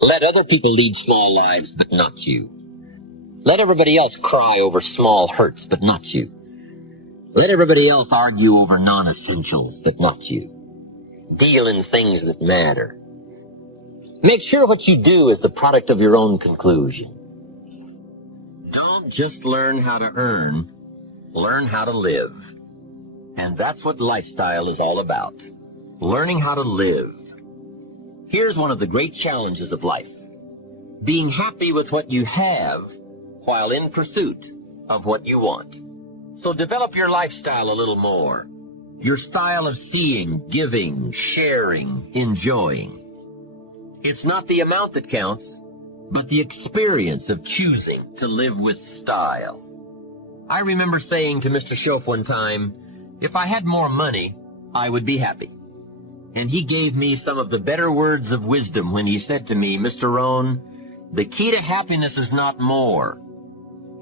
Let other people lead small lives, but not you. Let everybody else cry over small hurts, but not you. Let everybody else argue over non-essentials, but not you. Deal in things that matter. Make sure what you do is the product of your own conclusion. Don't just learn how to earn, learn how to live. And that's what lifestyle is all about. Learning how to live. Here's one of the great challenges of life. Being happy with what you have while in pursuit of what you want. So develop your lifestyle a little more. Your style of seeing, giving, sharing, enjoying. It's not the amount that counts, but the experience of choosing to live with style. I remember saying to Mr. Schoaf one time, if I had more money, I would be happy. And he gave me some of the better words of wisdom when he said to me, Mr. Rohn, the key to happiness is not more.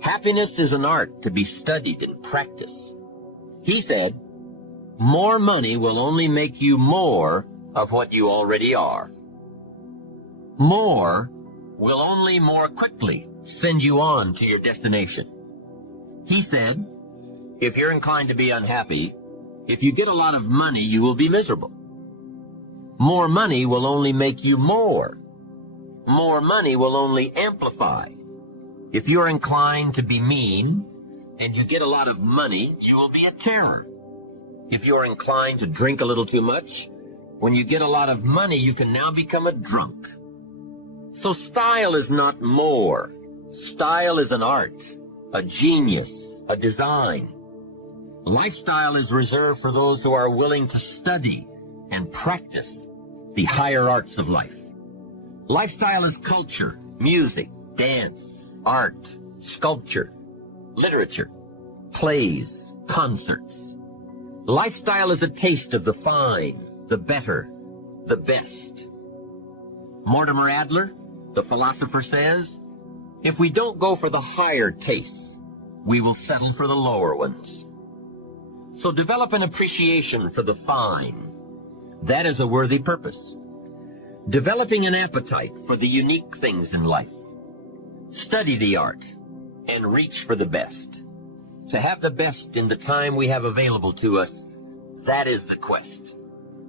Happiness is an art to be studied and practiced. He said, more money will only make you more of what you already are. More will only more quickly send you on to your destination. He said, if you're inclined to be unhappy, if you get a lot of money, you will be miserable. More money will only make you more. More money will only amplify. If you're inclined to be mean and you get a lot of money, you will be a terror. If you're inclined to drink a little too much, when you get a lot of money, you can now become a drunk. So style is not more. Style is an art, a genius, a design. Lifestyle is reserved for those who are willing to study and practice the higher arts of life. Lifestyle is culture, music, dance, art, sculpture, literature, plays, concerts. Lifestyle is a taste of the fine, the better, the best. Mortimer Adler, the philosopher, says, if we don't go for the higher tastes, we will settle for the lower ones. So develop an appreciation for the fine. That is a worthy purpose. Developing an appetite for the unique things in life. Study the art and reach for the best. To have the best in the time we have available to us, that is the quest.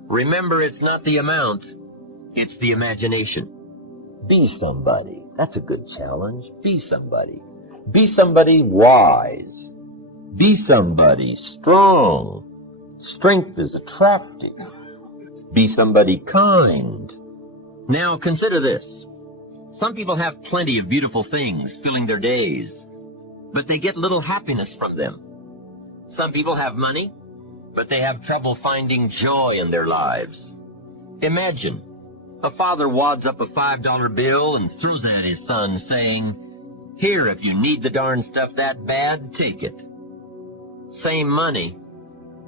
Remember, it's not the amount, it's the imagination. Be somebody. That's a good challenge. Be somebody. Be somebody wise. Be somebody strong. Strength is attractive. Be somebody kind. Now consider this. Some people have plenty of beautiful things filling their days, but they get little happiness from them. Some people have money, but they have trouble finding joy in their lives. Imagine a father wads up a $5 bill and throws it at his son, saying, here, if you need the darn stuff that bad, take it. Same money,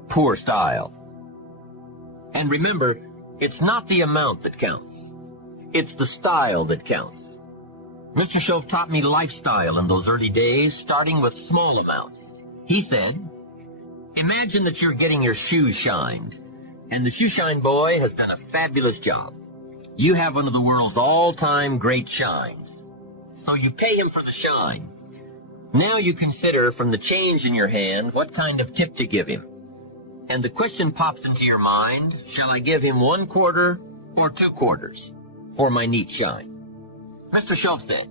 poor style. And remember, it's not the amount that counts. It's the style that counts. Mr. Schoaf taught me lifestyle in those early days, starting with small amounts. He said, imagine that you're getting your shoes shined, and the shoe shine boy has done a fabulous job. You have one of the world's all-time great shines. So you pay him for the shine. Now you consider from the change in your hand what kind of tip to give him. And the question pops into your mind, shall I give him 1 quarter or 2 quarters for my neat shine? Mr. Schoaf said,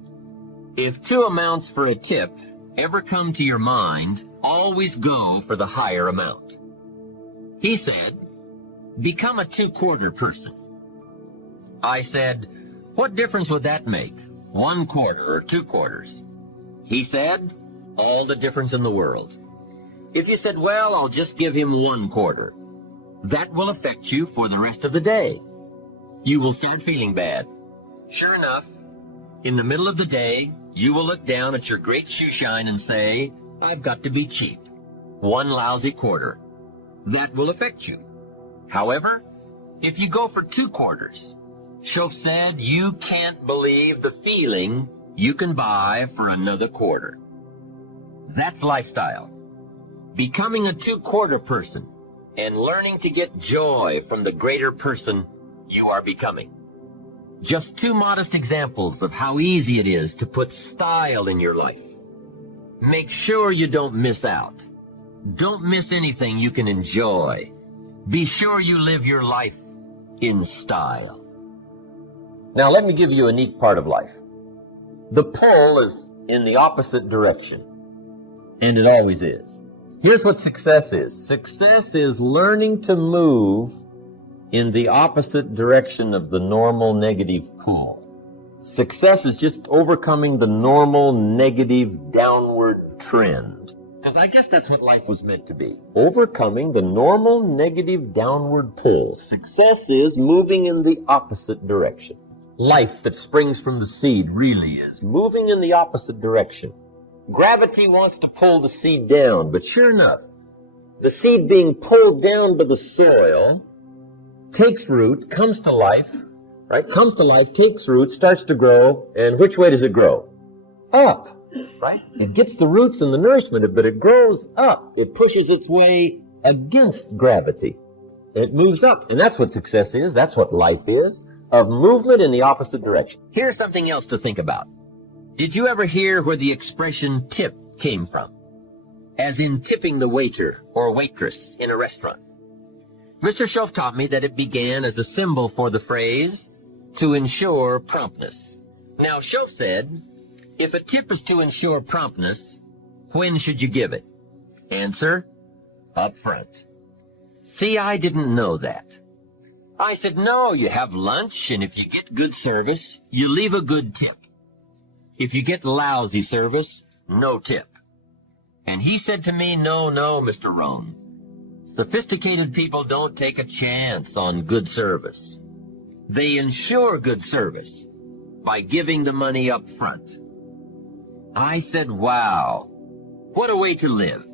if 2 amounts for a tip ever come to your mind, always go for the higher amount. He said, become a 2-quarter person. I said, what difference would that make? 1 quarter or 2 quarters? He said, all the difference in the world. If you said, well, I'll just give him 1 quarter, that will affect you for the rest of the day. You will start feeling bad. Sure enough, in the middle of the day, you will look down at your great shoe shine and say, I've got to be cheap. 1 lousy quarter. That will affect you. However, if you go for 2 quarters, Schoaf said you can't believe the feeling you can buy for another quarter. That's lifestyle. Becoming a 2-quarter person and learning to get joy from the greater person you are becoming. Just two modest examples of how easy it is to put style in your life. Make sure you don't miss out. Don't miss anything you can enjoy. Be sure you live your life in style. Now let me give you a neat part of life. The pull is in the opposite direction. And it always is. Here's what success is. Success is learning to move in the opposite direction of the normal negative pull. Success is just overcoming the normal negative downward trend. Because I guess that's what life was meant to be. Overcoming the normal negative downward pull. Success is moving in the opposite direction. Life that springs from the seed really is moving in the opposite direction. Gravity wants to pull the seed down, but sure enough, the seed being pulled down by the soil takes root, comes to life, right? Comes to life, takes root, starts to grow, and which way does it grow? Up, right? It gets the roots and the nourishment, but it grows up. It pushes its way against gravity. It moves up, and that's what success is. That's what life is, of movement in the opposite direction. Here's something else to think about. Did you ever hear where the expression tip came from? As in tipping the waiter or waitress in a restaurant. Mr. Schoaf taught me that it began as a symbol for the phrase, to ensure promptness. Now, Schoaf said, if a tip is to ensure promptness, when should you give it? Answer, up front. See, I didn't know that. I said, no, you have lunch, and if you get good service, you leave a good tip. If you get lousy service, no tip. And he said to me, no, Mr. Rohn. Sophisticated people don't take a chance on good service. They ensure good service by giving the money up front. I said, wow, what a way to live.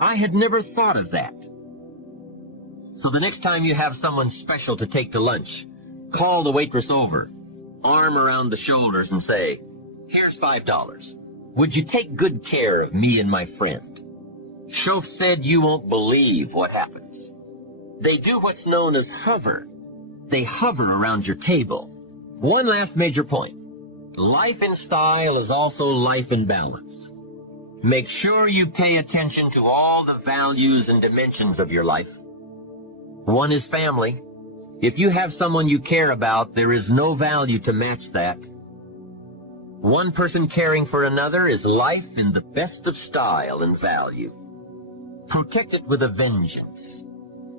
I had never thought of that. So the next time you have someone special to take to lunch, call the waitress over, arm around the shoulders and say, here's $5. Would you take good care of me and my friend? Schoaf said you won't believe what happens. They do what's known as hover. They hover around your table. One last major point. Life in style is also life in balance. Make sure you pay attention to all the values and dimensions of your life. One is family. If you have someone you care about, there is no value to match that. One person caring for another is life in the best of style and value. Protect it with a vengeance.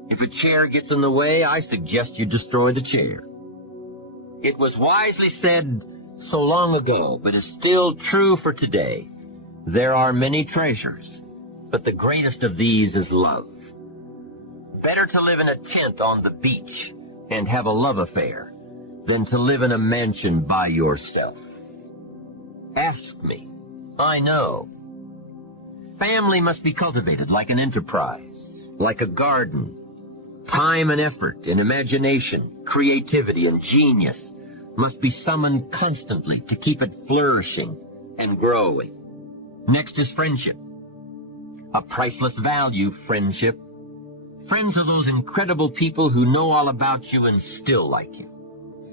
If a chair gets in the way, I suggest you destroy the chair. It was wisely said so long ago, but is still true for today. There are many treasures, but the greatest of these is love. Better to live in a tent on the beach and have a love affair than to live in a mansion by yourself. Ask me. I know. Family must be cultivated like an enterprise, like a garden. Time and effort and imagination, creativity and genius must be summoned constantly to keep it flourishing and growing. Next is friendship. A priceless value, friendship. Friends are those incredible people who know all about you and still like you.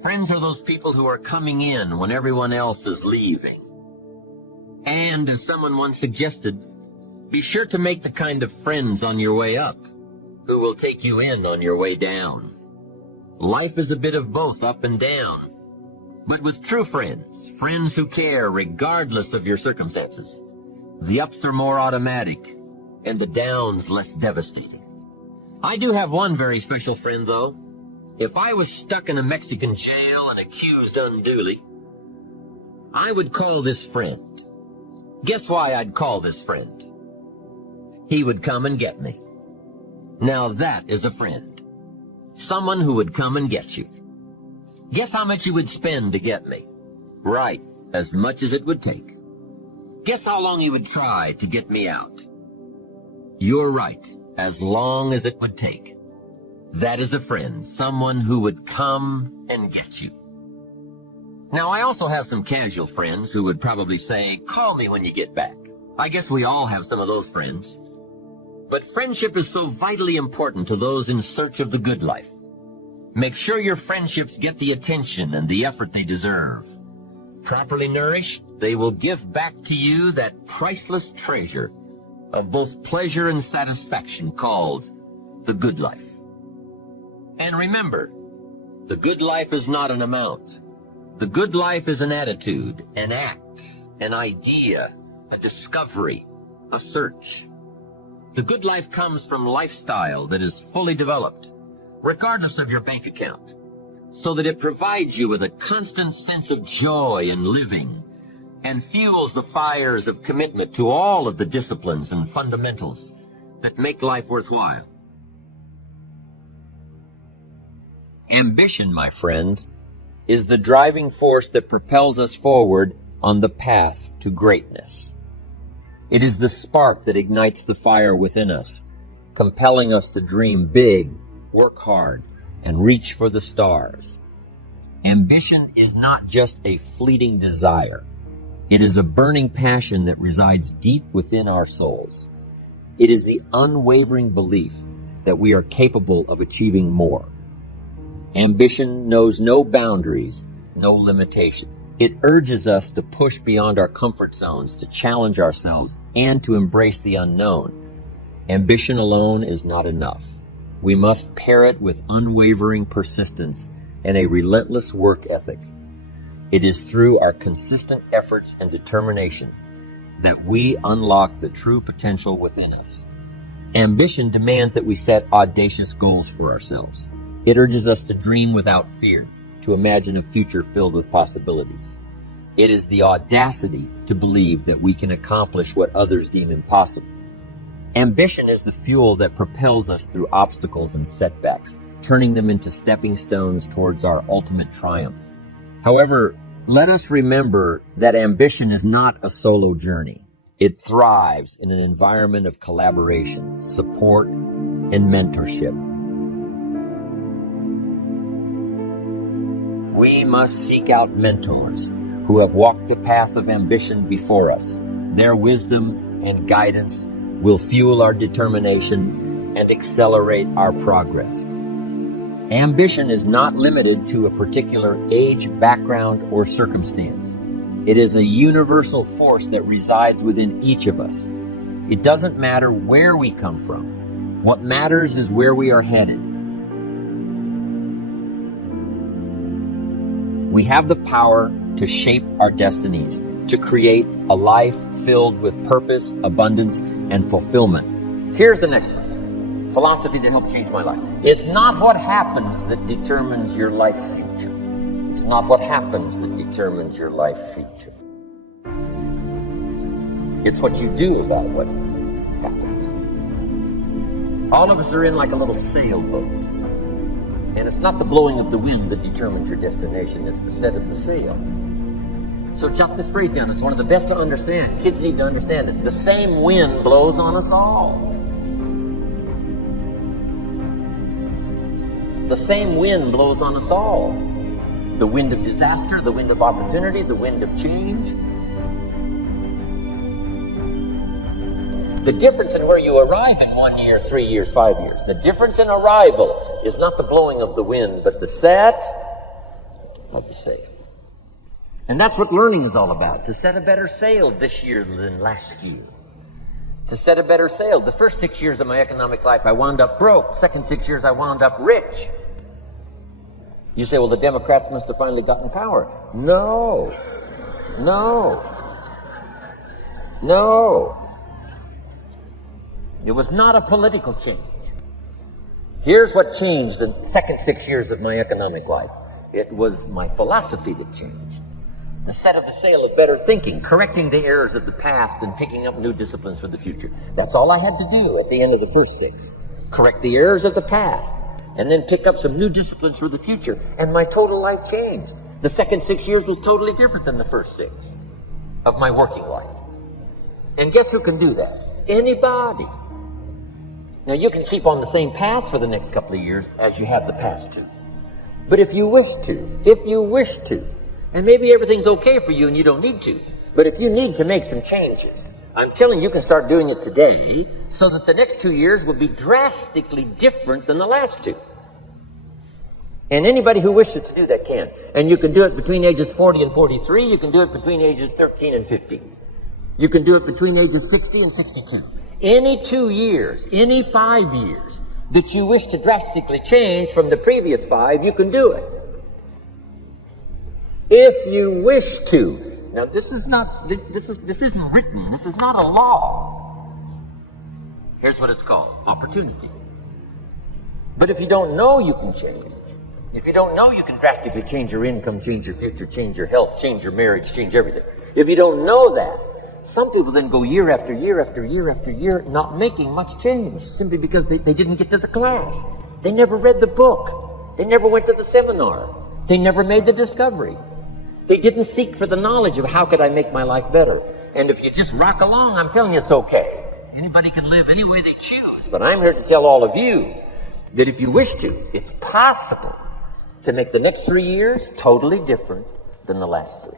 Friends are those people who are coming in when everyone else is leaving. And as someone once suggested, be sure to make the kind of friends on your way up who will take you in on your way down. Life is a bit of both up and down. But with true friends, friends who care regardless of your circumstances, the ups are more automatic and the downs less devastating. I do have one very special friend, though. If I was stuck in a Mexican jail and accused unduly, I would call this friend. Guess why I'd call this friend? He would come and get me. Now that is a friend. Someone who would come and get you. Guess how much you would spend to get me? Right, as much as it would take. Guess how long he would try to get me out? You're right, as long as it would take. That is a friend, someone who would come and get you. Now, I also have some casual friends who would probably say, call me when you get back. I guess we all have some of those friends. But friendship is so vitally important to those in search of the good life. Make sure your friendships get the attention and the effort they deserve. Properly nourished, they will give back to you that priceless treasure of both pleasure and satisfaction called the good life. And remember, the good life is not an amount. The good life is an attitude, an act, an idea, a discovery, a search. The good life comes from lifestyle that is fully developed, regardless of your bank account, so that it provides you with a constant sense of joy in living and fuels the fires of commitment to all of the disciplines and fundamentals that make life worthwhile. Ambition, my friends, is the driving force that propels us forward on the path to greatness. It is the spark that ignites the fire within us, compelling us to dream big, work hard, and reach for the stars. Ambition is not just a fleeting desire. It is a burning passion that resides deep within our souls. It is the unwavering belief that we are capable of achieving more. Ambition knows no boundaries, no limitations. It urges us to push beyond our comfort zones, to challenge ourselves, and to embrace the unknown. Ambition alone is not enough. We must pair it with unwavering persistence and a relentless work ethic. It is through our consistent efforts and determination that we unlock the true potential within us. Ambition demands that we set audacious goals for ourselves. It urges us to dream without fear, to imagine a future filled with possibilities. It is the audacity to believe that we can accomplish what others deem impossible. Ambition is the fuel that propels us through obstacles and setbacks, turning them into stepping stones towards our ultimate triumph. However, let us remember that ambition is not a solo journey. It thrives in an environment of collaboration, support, and mentorship. We must seek out mentors who have walked the path of ambition before us. Their wisdom and guidance will fuel our determination and accelerate our progress. Ambition is not limited to a particular age, background, or circumstance. It is a universal force that resides within each of us. It doesn't matter where we come from. What matters is where we are headed. We have the power to shape our destinies, to create a life filled with purpose, abundance, and fulfillment. Here's the next one. Philosophy that helped change my life. It's not what happens that determines your life future. It's not what happens that determines your life future. It's what you do about what happens. All of us are in like a little sailboat. And it's not the blowing of the wind that determines your destination, it's the set of the sail. So jot this phrase down, it's one of the best to understand. Kids need to understand it. The same wind blows on us all. The same wind blows on us all. The wind of disaster, the wind of opportunity, the wind of change. The difference in where you arrive in 1 year, 3 years, 5 years. The difference in arrival is not the blowing of the wind, but the set of the sail. And that's what learning is all about. To set a better sail this year than last year. To set a better sail. The first 6 years of my economic life, I wound up broke. Second 6 years, I wound up rich. You say, well, the Democrats must have finally gotten power. No. It was not a political change. Here's what changed the second 6 years of my economic life. It was my philosophy that changed. The set of the sail of better thinking, correcting the errors of the past and picking up new disciplines for the future. That's all I had to do at the end of the first 6. Correct the errors of the past and then pick up some new disciplines for the future. And my total life changed. The second 6 years was totally different than the first 6 of my working life. And guess who can do that? Anybody. Now, you can keep on the same path for the next couple of years as you have the past 2. But if you wish to, and maybe everything's okay for you and you don't need to, but if you need to make some changes, I'm telling you, you can start doing it today so that the next 2 years will be drastically different than the last 2. And anybody who wishes to do that can. And you can do it between ages 40 and 43. You can do it between ages 13 and 15. You can do it between ages 60 and 62. Any 2 years, any 5 years that you wish to drastically change from the previous 5, you can do it. If you wish to. Now this isn't written. This is not a law. Here's what it's called: opportunity. But if you don't know you can change, if you don't know you can drastically change your income, change your future, change your health, change your marriage, change everything. If you don't know that, some people then go year after year after year after year not making much change simply because they didn't get to the class. They never read the book. They never went to the seminar. They never made the discovery. They didn't seek for the knowledge of how could I make my life better. And if you just rock along, I'm telling you it's okay. Anybody can live any way they choose. But I'm here to tell all of you that if you wish to, it's possible to make the next 3 years totally different than the last 3.